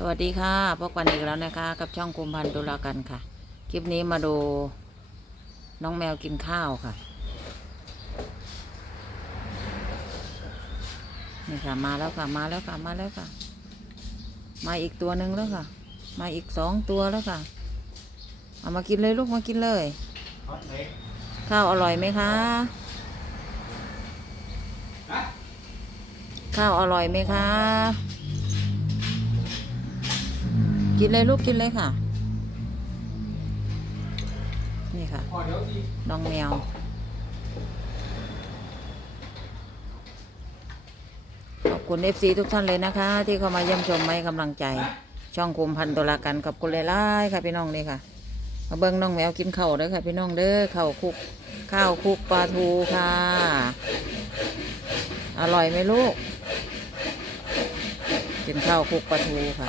สวัสดีค่ะพบกันอีกแล้วนะคะ กับช่องกุมพันตุลากันค่ะ คลิปนี้มาดู น้องแมวกินข้าวค่ะ นี่ค่ะมาแล้วค่ะมาแล้วค่ะมาแล้วค่ะ มาอีกตัวหนึ่งแล้วค่ะ มาอีกสองตัวแล้วค่ะ เอามากินเลยลูกมากินเลย ข้าวอร่อยไหมคะข้าวอร่อยไหมคะ กินเลยลูกกินเลยค่ะ นี่ค่ะ น้องแมว ขอบคุณเอฟซีทุกท่านเลยนะคะ ที่เข้ามาเยี่ยมชมให้กำลังใจ ช่องคุมพันตุลากันกับคุณเลยไลค่ะพี่น้องนี่ค่ะ มาเบิ้งน้องแมวกินเข่าเด้อค่ะ พี่น้องเด้อเข่าคุกข้าวคุกปลาทูค่ะ อร่อยไหมลูกกินข้าวคุกปลาทูค่ะ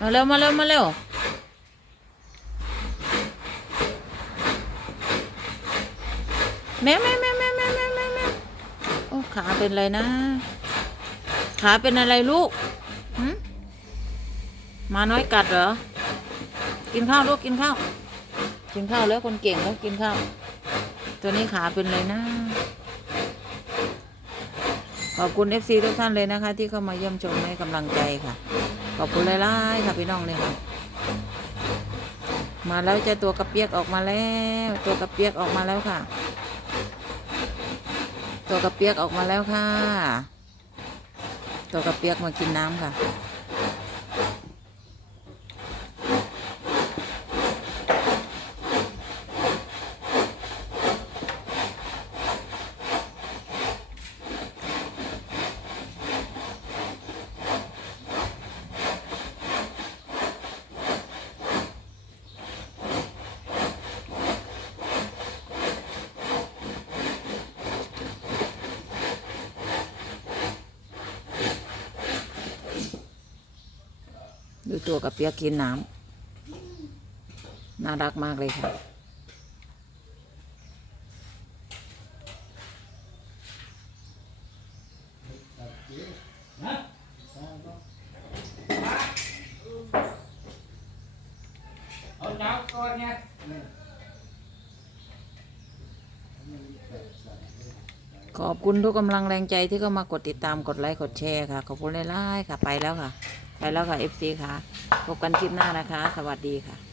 มาเร็วมาเร็วมาเร็วแมวแมวแมวแมวแมวแมวแมวแมวโอ้ขาเป็นอะไรนะ ขาเป็นอะไรลูกหึหมาน้อยกัดเหรอ กินข้าวลูกกินข้าว กินข้าวแล้วคนเก่งแล้วกินข้าว ตัวนี้ขาเป็นอะไรนะขอบคุณ FC ทุกท่านเลยนะคะ ที่เข้ามาเยี่ยมชมให้กำลังใจค่ะ ขอบคุณหลายๆค่ะพี่น้องเลยค่ะ มาแล้วจะตัวกระเปียกออกมาแล้ว ตัวกระเปียกออกมาแล้วค่ะ ตัวกระเปียกออกมาแล้วค่ะ ตัวกระเปียกมากินน้ำค่ะ ตัวกระเปียกกินน้ำน่ารักมากเลยค่ะ ขอบคุณทุกกำลังแรงใจที่เข้ามากดติดตามกดไลค์กดแชร์ค่ะ ขอบคุณหลายๆค่ะไปแล้วค่ะ ไปแล้วค่ะ FC ค่ะ พบกันคลิปหน้านะคะ สวัสดีค่ะ